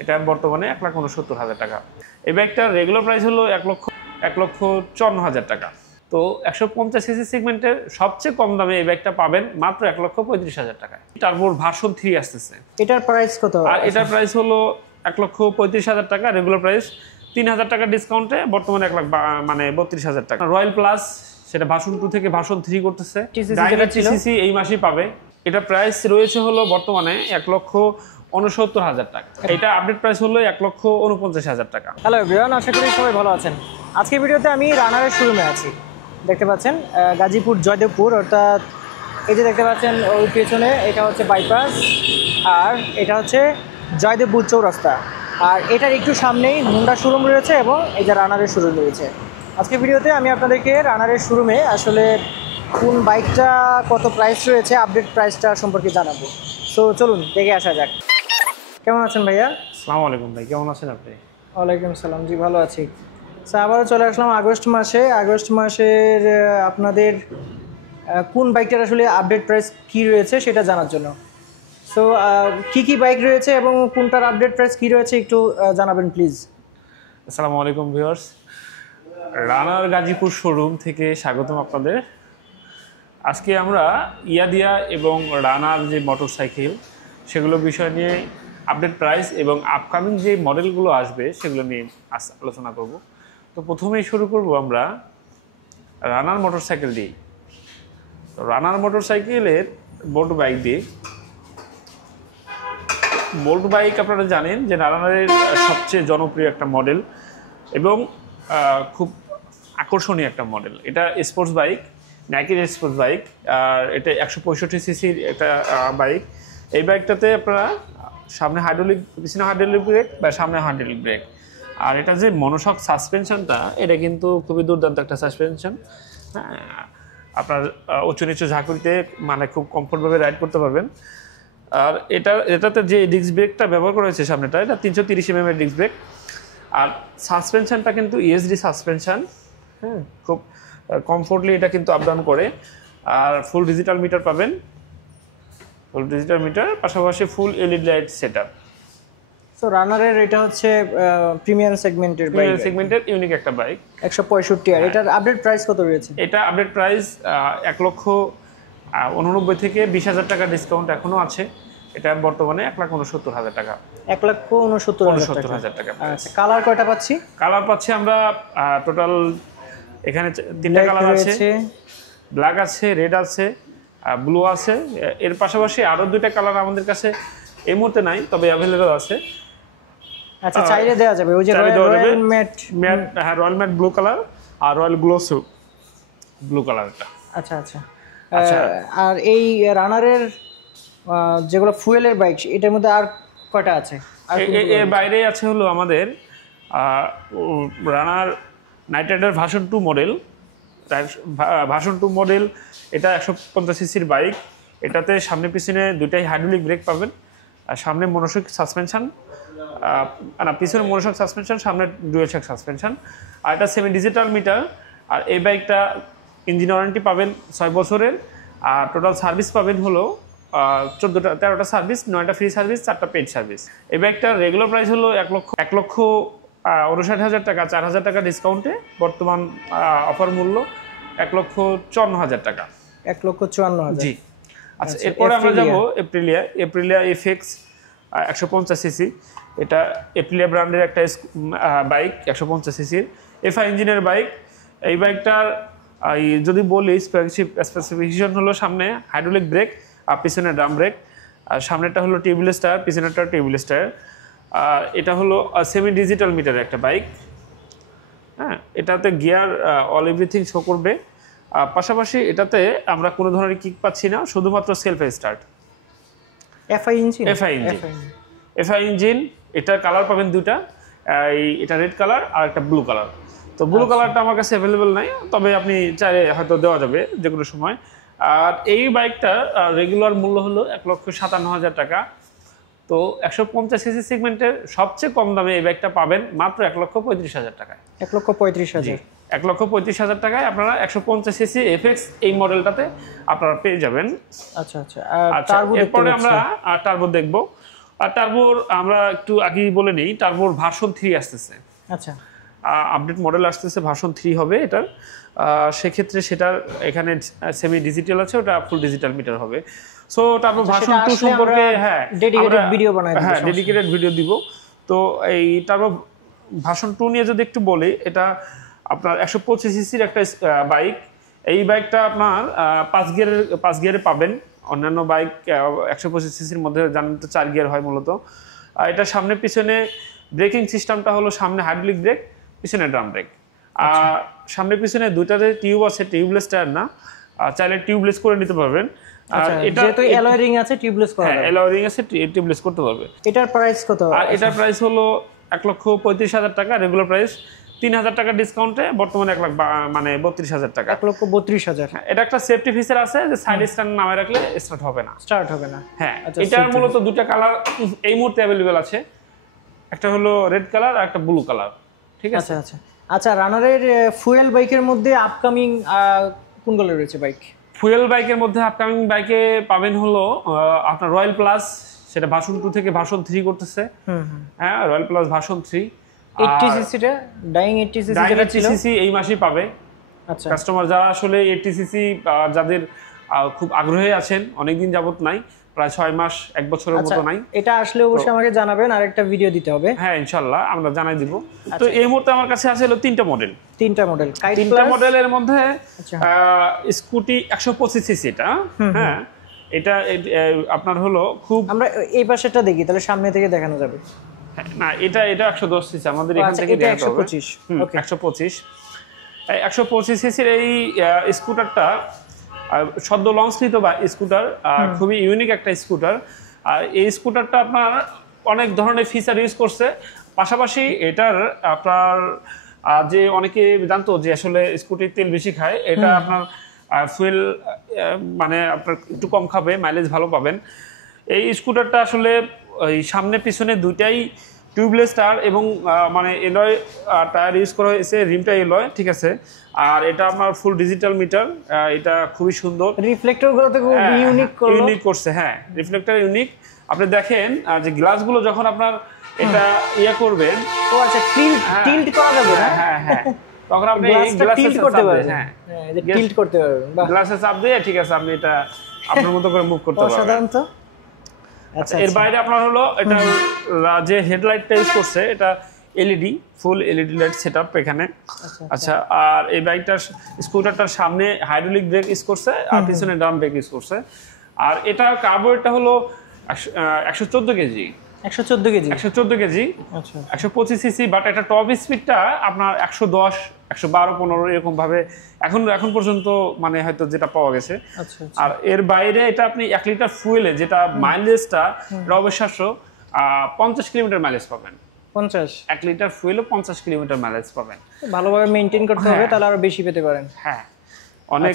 এটা বর্তমানে 1,69,000 টাকা। এই বাইকটার রেগুলার প্রাইস হলো 1,54,000 টাকা। তো 150 সিসি সেগমেন্টের সবচেয়ে কম দামে এই বাইকটা পাবেন মাত্র 1,35,000 টাকায়। টার্বোর ভার্সন 3 আসতেছে। এটার প্রাইস কত? আর এটার প্রাইস হলো 1,35,000 টাকা। রেগুলার প্রাইস 3,000 টাকা ডিসকাউন্টে বর্তমানে 32,000 টাকা। রয়্যাল প্লাস সেটা ভার্সন 2 থেকে ভার্সন 3 করতেছে। সিসি এই মাসেই পাবে। এটা প্রাইস রয়েছে হলো বর্তমানে 1,69,000 টাকা। এটা আপডেট প্রাইস হলো 1,49,000 টাকা। হ্যালো এভরিওয়ান, আশা করি সবাই ভালো আছেন। আজকের ভিডিওতে আমি রানারের শোরুমে আছি। দেখতে পাচ্ছেন গাজীপুর জয়দেবপুর, অর্থাৎ এই যে দেখতে পাচ্ছেন ওই পেছনে এটা হচ্ছে বাইপাস, আর এটা হচ্ছে জয়দেবপুর চৌরাস্তা। আর এটার একটু সামনেই হুন্ডা শোরুম রয়েছে এবং এই যে রানারের শোরুম রয়েছে। আজকের ভিডিওতে আমি আপনাদেরকে রানারের শোরুমে আসলে কোন বাইকটা কত প্রাইস রয়েছে, আপডেট প্রাইসটা সম্পর্কে জানাবো। তো চলুন দেখে আসা যাক। কেমন আছেন ভাইয়া? আসসালামু আলাইকুম ভাই, কেমন আছেন আপনি? ওয়ালাইকুম সালাম, জি ভালো আছি। আবারও চলে আসলাম আগস্ট মাসের আপনাদের কোন বাইকটার আসলে আপডেট প্রাইস কী রয়েছে সেটা জানার জন্য। সো কী বাইক রয়েছে এবং কোনটার আপডেট প্রাইস কী রয়েছে একটু জানাবেন প্লিজ। আসসালামু আলাইকুম ভিউয়ার্স, রানার গাজীপুর শোরুম থেকে স্বাগতম আপনাদের। আজকে আমরা ইয়াদিয়া এবং রানার যে মোটরসাইকেল সেগুলো বিষয় নিয়ে আপডেট প্রাইস এবং আপকামিং যে মডেলগুলো আসবে সেগুলো নিয়ে আলোচনা করব। তো প্রথমেই শুরু করব আমরা রানার মোটরসাইকেল দিয়ে। তো রানার মোটরসাইকেলের বোল্ট বাইক দিয়ে। বোল্ট বাইক আপনারা জানেন যে রানারের সবচেয়ে জনপ্রিয় একটা মডেল এবং খুব আকর্ষণীয় একটা মডেল। এটা স্পোর্টস বাইক, নাইকির স্পোর্টস বাইক। আর এটা 165 সিসির একটা বাইক। এই বাইকটাতে আপনারা সামনে হাইড্রোলিক, পিছনে হাইড্রোলিক ব্রেক বা সামনে হাইড্রোলিক ব্রেক। আর এটা যে মনোশক সাসপেনশনটা, এটা কিন্তু খুবই দুর্দান্ত একটা সাসপেনশন। হ্যাঁ, আপনার উঁচু নিচু ঝাঁকুরিতে খুব কমফোর্টভাবে রাইড করতে পারবেন। আর এটাতে যে ডিস্ক ব্রেকটা ব্যবহার করা হয়েছে সামনেটা, এটা 330 mm এর ডিস্ক ব্রেক। আর সাসপেনশনটা কিন্তু ইএসডি সাসপেনশন। হ্যাঁ, খুব কমফোর্টলি এটা কিন্তু আপ ডাউন করে। আর ফুল ডিজিটাল মিটার পাবেন, ফুল ডিজিটাল মিটার, পাশাপাশি full LED light setup. So রানারের এটা হচ্ছে প্রিমিয়াম সেগমেন্টের বাইক, প্রিমিয়াম সেগমেন্টের ইউনিক একটা বাইক 165। আর এটার আপডেট প্রাইস কত রয়েছে? এটা আপডেট প্রাইস 1,89,000 থেকে 20,000 টাকা ডিসকাউন্ট এখনো আছে। এটা বর্তমানে 1,69,000 টাকা। 1,69,000 টাকা। আচ্ছা, কালার কয়টা পাচ্ছি? কালার পাচ্ছি আমরা টোটাল এখানে 3টা কালার আছে। ব্ল্যাক আছে, রেড আছে, ব্লু আছে। এর পাশাপাশি আরো 2টা কালার আমাদের কাছে এই মুহূর্তে নাই, তবে অ্যাভেলেবল আছে। আচ্ছা, চাইলে দেওয়া যাবে। ওই যে রয়্যাল ম্যাট, হ্যাঁ, রয়্যাল ম্যাট ব্লু কালার আর রয়্যাল গ্লোসো ব্লু কালারটা। আচ্ছা আচ্ছা। আর এই রানারের যেগুলো ফুয়েলের বাইক, এটার মধ্যে আর কয়টা আছে? এর বাইরে আছে হলো আমাদের Runner night rider version 2 model. Version 2 model, এটা 150 সিসির বাইক। এটাতে সামনে পিছনে 2টাই হাইড্রোলিক ব্রেক পাবেন। আর সামনে মনোশক সাসপেনশন, পিছনে মনোশক সাসপেনশন, সামনে ডুয়েল শক সাসপেনশন। আর এটা 7 ডিজিটাল মিটার। আর এই বাইকটা ইঞ্জিন ওয়ারেন্টি পাবেন 6 বছরের। আর টোটাল সার্ভিস পাবেন হলো 13টা সার্ভিস, 9টা ফ্রি সার্ভিস, 4টা পেড সার্ভিস। এই বাইকটার রেগুলার প্রাইস হলো 1,59,000 টাকা। 4,000 টাকা ডিসকাউন্টে বর্তমান অফার মূল্য 1,54,000 টাকা। 1,54,000, জি। আচ্ছা, এরপরে আমরা যাবো এপ্রিলিয়া এফএক্স 150 সিসি। এটা এপ্রিলিয়া ব্র্যান্ডের একটা বাইক, 150 সিসির এফআই ইঞ্জিনের বাইক। এই বাইকটার যদি বলি স্পেসিফিকেশন হলো সামনে হাইড্রোলিক ব্রেক আর পিছনে ড্রাম ব্রেক। আর সামনেটা হলো টিউবলেস টায়ার, পিছনেরটা টিউবলেস টায়ার। আর এটা হলো সেমি ডিজিটাল মিটারের একটা বাইক। হ্যাঁ, এটাতে গিয়ার অল এভরিথিং শো করবে। পাশাপাশি এটাতে আমরা কোনো ধরনের কিক পাচ্ছি না, শুধুমাত্র সেলফ স্টার্ট। FI engine. এটার কালার পাবেন 2টা, এটা রেড কালার আর একটা ব্লু কালার। তো ব্লু কালারটা আমার কাছে অ্যাভেলেবেল নাই, তবে আপনি চাইলে হয়তো দেওয়া যাবে যে কোনো সময়। আর এই বাইকটার রেগুলার মূল্য হলো 1,57,000 টাকা। তো 150 সিসি সেগমেন্টের সবচেয়ে কম দামে এই বাইকটা পাবেন মাত্র 1,35,000 টাকায়। 1,35,000, 1,35,000 টাকায় আপনারা 150 সিসি এফএক্স এই মডেলটাতে আপনারা পেয়ে যাবেন। আচ্ছা আচ্ছা। এরপরে আমরা টার্বো দেখব। আর টার্বোর আমরা একটু আগেই বলে নিই, টার্বোর ভার্সন 3 আসতেছে। আচ্ছা, আপডেট মডেল আসতেছে, ভার্সন 3 হবে এটার। সেক্ষেত্রে সেটার এখানে সেমি ডিজিটাল আছে, ওটা ফুল ডিজিটাল মিটার হবে। সো তারপর ভার্সন 2 সম্পর্কে ডেডিকেটেড ভিডিও বানাই দিব। ডেডিকেটেড ভিডিও দিব। তো এই তারপর ভার্সন 2 নিয়ে যদি একটু বলি, এটা আপনার 125 সিসির একটা বাইক। এই বাইকটা আপনার 5 গিয়ারে পাবেন। অন্যান্য বাইক 125 সিসির মধ্যে জানেন তো 4 গিয়ার হয় মূলত। এটা সামনে পিছনে ব্রেকিং সিস্টেমটা হলো সামনে হাইড্রোলিক ব্রেক, পিছনে ড্রাম ব্রেক। আর সামনে পিছনে দুইটাতে টিউব আছে, টিউবলেস টায়ার না, চাইলে টিউবলেস করে নিতে পারবেন। আর এটা যেহেতু অ্যালয় রিং আছে টিউবলেস করা যাবে। অ্যালয় রিং আছে, টিউবলেস করতে পারবে। এটার প্রাইস কত? আর এটার প্রাইস হলো 1,35,000 টাকা, রেগুলার প্রাইস 3,000 টাকা ডিসকাউন্টে বর্তমানে 1,32,000 টাকা। 1,32,000। এটা একটা সেফটি ফিচার আছে যে সাইড স্ট্যান্ড নামে রাখলে স্টার্ট হবে না। হ্যাঁ, এটার মূলত দুটো কালার এই মুহূর্তে অ্যাভেলেবেল আছে, একটা হলো রেড কালার আর একটা ব্লু কালার। ঠিক আছে। আচ্ছা, রানারের ফুয়েল বাইকের মধ্যে আপকামিং কোনগুলো রয়েছে বাইক? ফুয়েল বাইকের মধ্যে আপকামিং বাইকে পাবেন হলো আপনার রয়্যাল প্লাস, সেটা ভার্সন 2 থেকে ভার্সন 3 করতেছে। হ্যাঁ, রয়্যাল প্লাস ভার্সন 3। 80 সিসিটা ডাইং 80 সিসি যেটা ছিল, 80 সিসি এই মাসেই পাবে। আচ্ছা, কাস্টমার যারা আসলে 80 সিসি যাদের খুব আগ্রহী আছেন, অনেকদিন যাবত নাই, প্রায় 6 মাস 1 বছরের মতো নাই। এটা আসলে অবশ্যই আমাকে জানাবেন, আর একটা ভিডিও দিতে হবে। হ্যাঁ, ইনশাআল্লাহ আমরা জানাই দিব। তো এই মুহূর্তে আমার কাছে আছে হলো 3টা মডেল। 3টা মডেল, 3টা মডেলের মধ্যে স্কুটি 125 সিসি এটা। হ্যাঁ, এটা আপনার হলো খুব, আমরা এই পাশেটা দেখি তাহলে সামনে থেকে দেখানো যাবে। না, এটা 110 সিসি আমাদের এখান থেকে দেখাতে হবে। 125। ওকে, 125। এই 125 সিসির এই স্কুটারটা সদ্য লঞ্চকৃত বা স্কুটার, খুবই ইউনিক একটা স্কুটার। আর এই স্কুটারটা আপনার অনেক ধরনের ফিচার ইউজ করছে, পাশাপাশি এটার আপনার যে অনেকে জানতো যে আসলে স্কুটির তেল বেশি খায়, এটা আপনার ফুয়েল মানে আপনার একটু কম খাবে, মাইলেজ ভালো পাবেন। এই স্কুটারটা আসলে ওই সামনে পিছনে দুইটাই টিউবলেস টায়ার এবং মানে এলয় টায়ার ইউজ করা হয়েছে, রিমটা এলয়, ঠিক আছে। আর এটা আপনার ফুল ডিজিটাল মিটার, এটা খুবই সুন্দর। রিফ্লেক্টরগুলো তো খুব ইউনিক করছে। হ্যাঁ, রিফ্লেক্টর ইউনিক। আপনি দেখেন যে গ্লাসগুলো যখন আপনার এটা করবেন, ও আচ্ছা, টিল্ট করা যাবে না? হ্যাঁ, তখন আপনি টিল্ট করতে পারবেন। হ্যাঁ, টিল্ট করতে পারবেন। গ্লাসে চাপ দিয়ে, ঠিক আছে, আপনি এটা আপনার মতো করে মুভ করতে পারবেন। সাধারণত আচ্ছা, এর বাইরে আপনার হলো এটা যে হেডলাইটটা ইউজ করছে, এটা এলইডি, ফুল এলইডি লাইট সেটআপ এখানে। আচ্ছা, আর এই বাইকটার স্কুটারটার সামনে হাইড্রোলিক ব্রেক ইউজ করছে আর পিছনে ড্রাম ব্রেক ইউজ করছে। আর এটা কার্বোরেটটা হলো 114 কেজি। 114 কেজি, 125 সিসি, বাট এটা টপ স্পিডটা আপনার 110, 112, 15 এরকম ভাবে এখন পর্যন্ত মানে হয়তো যেটা পাওয়া গেছে। আর এর বাইরে এটা আপনি 1 লিটার ফুয়েলে যেটা মাইলেজটা অবিশ্বাস্য 50 কিলোমিটার মাইলেজ পাবেন। 1 লিটার ফুয়েলে 50 কিলোমিটার মাইলেজ পাবেন। ভালোভাবে মেইনটেইন করতে হবে, তাহলে আরো বেশি পেতে পারেন। হ্যাঁ, অনেক।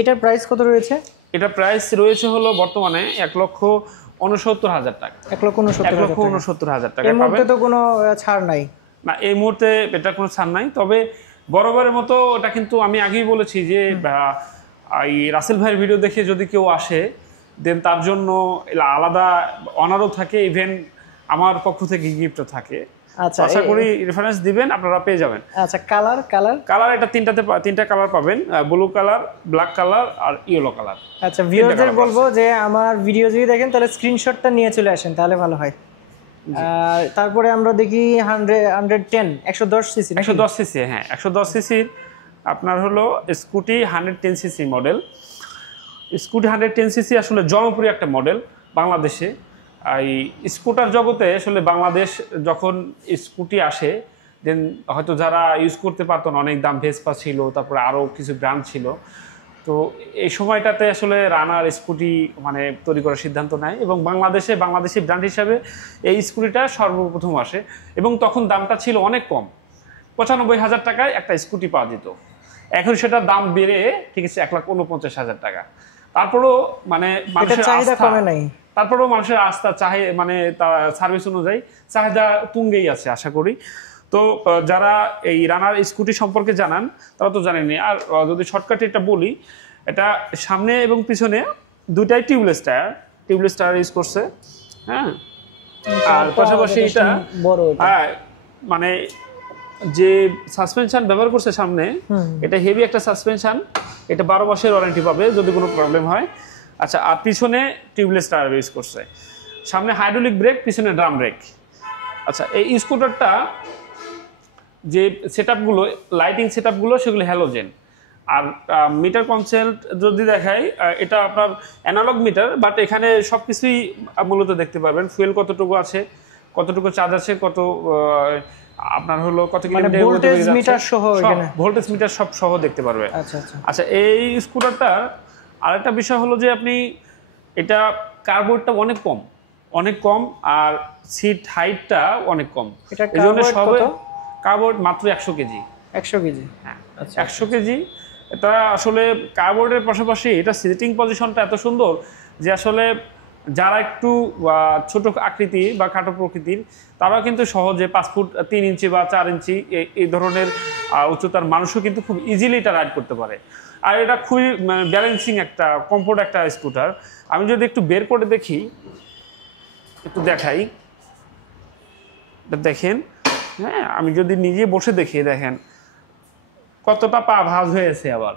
এটার প্রাইস কত রয়েছে? এটা প্রাইস রয়েছে হলো বর্তমানে 1,69,000 টাকা। 1,69,000 টাকা। এই মুহূর্তে তো কোনো ছাড় নাই না, এই মুহূর্তে এটা কোনো ছাড় নাই। তবে বরাবরের মতো এটা কিন্তু আমি আগেই বলেছি যে এই রাসেল ভাইয়ের ভিডিও দেখে যদি কেউ আসে, দেন তার জন্য আলাদা অনারও থাকে, ইভেন আমার পক্ষ থেকে গিফটও থাকে। আচ্ছা, আশা করি রেফারেন্স দিবেন, আপনারা পেয়ে যাবেন। আচ্ছা, কালার এটা 3টা কালার পাবেন, ব্লু কালার, ব্ল্যাক কালার আর ইয়েলো কালার। আচ্ছা, ভিউয়ারদের বলবো যে আমার ভিডিও যদি দেখেন তাহলে স্ক্রিনশটটা নিয়ে চলে আসেন, তাহলে ভালো হয়। আর তারপরে আমরা দেখি 110 সিসি। 110 সিসি, হ্যাঁ, 110 সিসির আপনার হলো scooty 110 CC model. Scooty 110 CC আসলে জনপ্রিয় একটা মডেল বাংলাদেশে। এই স্কুটার জগতে আসলে বাংলাদেশ যখন স্কুটি আসে, দেন হয়তো যারা ইউজ করতে পারতো না, অনেক দাম, ভেসপা ছিল, তারপরে আরও কিছু ব্র্যান্ড ছিল। তো এই সময়টাতে আসলে রানার স্কুটি মানে তৈরি করার সিদ্ধান্ত নেয় এবং বাংলাদেশি ব্র্যান্ড হিসাবে এই স্কুটিটা সর্বপ্রথম আসে। এবং তখন দামটা ছিল অনেক কম, 95,000 টাকায় একটা স্কুটি পাওয়া যেত। এখন সেটার দাম বেড়ে, ঠিক আছে, 1,49,000 টাকা। তারপরেও মানে মানুষের চাহিদা কমে নাই। তারপরেও মানুষের আস্থা মানে সার্ভিস অনুযায়ী চাহিদা তুঙ্গেই আছে আশা করি। তো যারা এই রানার স্কুটি সম্পর্কে জানান তারা তো জানেনি। আর যদি শর্টকাটে এটা বলি, এটা সামনে এবং পিছনে দুইটাই টিউবলেস টায়ার ইউজ করছে। হ্যাঁ, আর পাশাপাশি এটা বড় হ্যাঁ মানে যে সাসপেনশন ব্যবহার করছে সামনে, এটা হেভি একটা সাসপেনশন, এটা 12 মাসের ওয়ারেন্টি পাবে যদি কোনো প্রবলেম হয়। আচ্ছা, আর পিছনে টিউবলেস টায়ার ইউজ করছে, সামনে হাইড্রোলিক ব্রেক, পিছনে ড্রাম ব্রেক। আচ্ছা, এই স্কুটারটা যে সেটআপগুলো, লাইটিং সেটআপগুলো সেগুলো হ্যালোজেন। আর মিটার কনসেন্ট যদি দেখাই, এটা আপনার অ্যানালগ মিটার, বাট এখানে সব কিছুই মূলত দেখতে পারবেন। ফুয়েল কতটুকু আছে, কতটুকু চার্জ আছে, কত আপনার হলো কত কিলোমিটার, ভোল্টেজ মিটার সহ এখানে ভোল্টেজ মিটার সব সহ দেখতে পারবে। আচ্ছা আচ্ছা আচ্ছা, এই স্কুটারটার আরেকটা বিষয় হলো যে আপনি এটা কার্বোর্ডটা অনেক কম আর সিট হাইটটা অনেক কম। এই জন্য সবে কার্বোর্ড মাত্র 100 কেজি। 100 কেজি, হ্যাঁ 100 কেজি। এটা আসলে কার্বোর্ডের পাশাপাশি এটা সিটিং পজিশনটা এত সুন্দর যে আসলে যারা একটু ছোট আকৃতি বা খাটো প্রকৃতির, তারাও কিন্তু সহজে 5 ফুট 3 ইঞ্চি বা 4 ইঞ্চি এই ধরনের উচ্চতার মানুষও কিন্তু খুব ইজিলি এটা রাইড করতে পারে। আর এটা খুবই ব্যালেন্সিং একটা কমফোর্ট একটা স্কুটার। আমি যদি একটু বের করে দেখি, একটু দেখাই, দেখেন, হ্যাঁ আমি যদি নিজে বসে দেখি, দেখেন কতটা পা ভাঁজ হয়েছে। আবার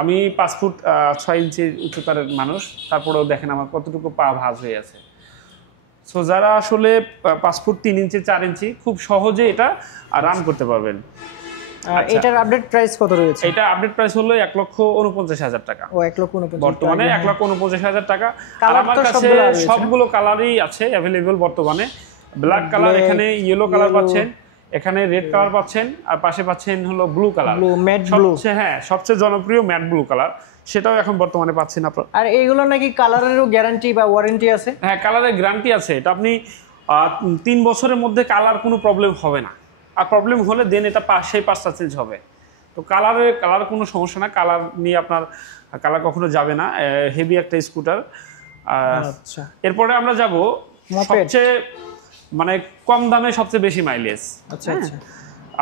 আমি 5 ফুট 6 ইঞ্চি উচ্চতার মানুষ, তারপরেও দেখেন আমার কতটুকু পা ভাঁজ হয়ে আছে। সো যারা আসলে 5 ফুট 3 ইঞ্চি 4 ইঞ্চি খুব সহজে এটা রান করতে পারবেন। এটার আপডেট প্রাইস কত রয়েছে? এটা আপডেট প্রাইস হলো 1,49,000 টাকা। ও 1,49,000 বর্তমানে 1,49,000 টাকা। আর আমার কাছে সবগুলো কালারই আছে অ্যাভেলেবল বর্তমানে। ব্ল্যাক কালার, এখানে ইয়েলো কালার পাচ্ছেন, এখানে রেড কালার পাচ্ছেন, আর পাশে পাচ্ছেন হলো ব্লু কালার, ম্যাট ব্লু। হ্যাঁ, সবচেয়ে জনপ্রিয় ম্যাট ব্লু কালার, সেটাও এখন বর্তমানে পাচ্ছেন আপনারা। আর এইগুলো নাকি কালারেরও গ্যারান্টি বা ওয়ারেন্টি আছে? হ্যাঁ, কালারের গ্যারান্টি আছে। এটা আপনি 3 বছরের মধ্যে কালার কোনো প্রবলেম হবে না। আর প্রবলেম হলে দেন এটা সেই পাঁচটা চেঞ্জ হবে। তো কালার কোনো সমস্যা না, কালার নিয়ে আপনার কালার কখনো যাবে না। হেভি একটা স্কুটার। আচ্ছা, এরপরে আমরা যাব সবচেয়ে মানে কম দামে সবচেয়ে বেশি মাইলেজ। আচ্ছা আচ্ছা,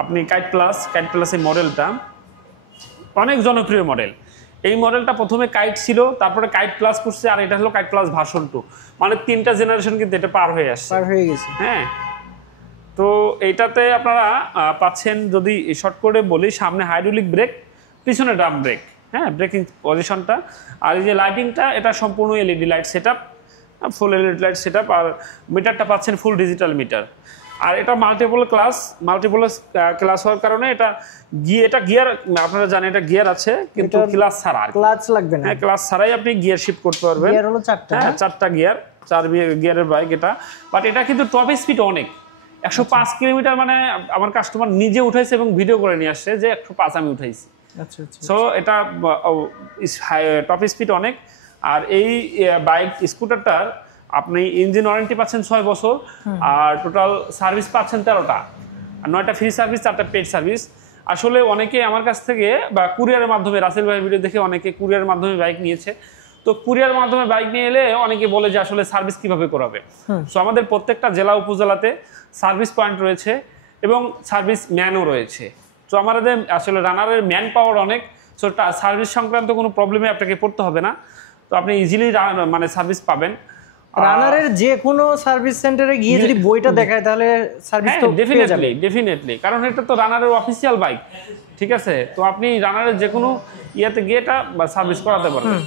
আপনি কাইট প্লাস এই মডেলটা অনেক জনপ্রিয় মডেল। এই মডেলটা প্রথমে কাইট ছিল, তারপরে কাইট প্লাস করছে, আর এটা হলো কাইট প্লাস ভার্সন 2। মানে 3টা জেনারেশন কিন্তু এটা পার হয়ে গেছে। হ্যাঁ, তো এইটাতে আপনারা পাচ্ছেন, যদি শর্ট করে বলি, সামনে হাইড্রোলিক ব্রেক, পিছনে ড্রাম ব্রেক, হ্যাঁ ব্রেকিং পজিশনটা। আর এই যে লাইটিংটা, এটা সম্পূর্ণ LED light setup, full LED light setup. আর মিটারটা পাচ্ছেন ফুল ডিজিটাল মিটার। আর এটা মাল্টিপল ক্লাস হওয়ার কারণে এটা গিয়ার, আপনারা জানেন এটা গিয়ার আছে, কিন্তু ক্লাস ছাড়া, ক্লাচ লাগবে না। হ্যাঁ, ক্লাস ছাড়াই আপনি গিয়ার শিফট করতে পারবেন। গিয়ার হলো 4টা। হ্যাঁ, 4টা গিয়ার, 4 গিয়ারের বাইক এটা। বাট এটা কিন্তু টপ স্পিড অনেক, 105 কিলোমিটার। মানে আমার কাস্টমার নিজে উঠাইছে এবং ভিডিও করে নিয়ে আসছে যে 105 আমি উঠাইছি। আচ্ছা আচ্ছা, সো এটা টপ স্পিড অনেক। আর এই বাইক স্কুটারটার আপনি ইঞ্জিন ওয়ারেন্টি পাচ্ছেন 6 বছর, আর টোটাল সার্ভিস পাচ্ছেন 13টা, আর 9টা ফ্রি সার্ভিস, 4টা পেড সার্ভিস। আসলে অনেকে আমার কাছ থেকে বা কুরিয়ারের মাধ্যমে, রাসেল ভাইয়ের ভিডিও দেখে অনেকে কুরিয়ারের মাধ্যমে বাইক নিয়েছে। তো কুরিয়ার মাধ্যমে বাইক নিয়ে এলে অনেকে বলে যে আসলে সার্ভিস কিভাবে করাবে। সো আমাদের প্রত্যেকটা জেলা উপজেলাতে সার্ভিস পয়েন্ট রয়েছে এবং সার্ভিস ম্যানও রয়েছে। তো আমাদের আসলে রানারের ম্যান পাওয়ার অনেক, সো সার্ভিস সংক্রান্ত কোনো প্রবলেমে আপনাকে পড়তে হবে না। তো আপনি ইজিলি মানে সার্ভিস পাবেন। রানারের যে কোনো সার্ভিস সেন্টারে গিয়ে যদি বইটা দেখায় তাহলে সার্ভিস তো ডেফিনেটলি, কারণ এটা তো রানারের অফিসিয়াল বাইক, ঠিক আছে? তো আপনি রানারের যে কোনো ইয়েতে গিয়ে এটা সার্ভিস করাতে পারবেন।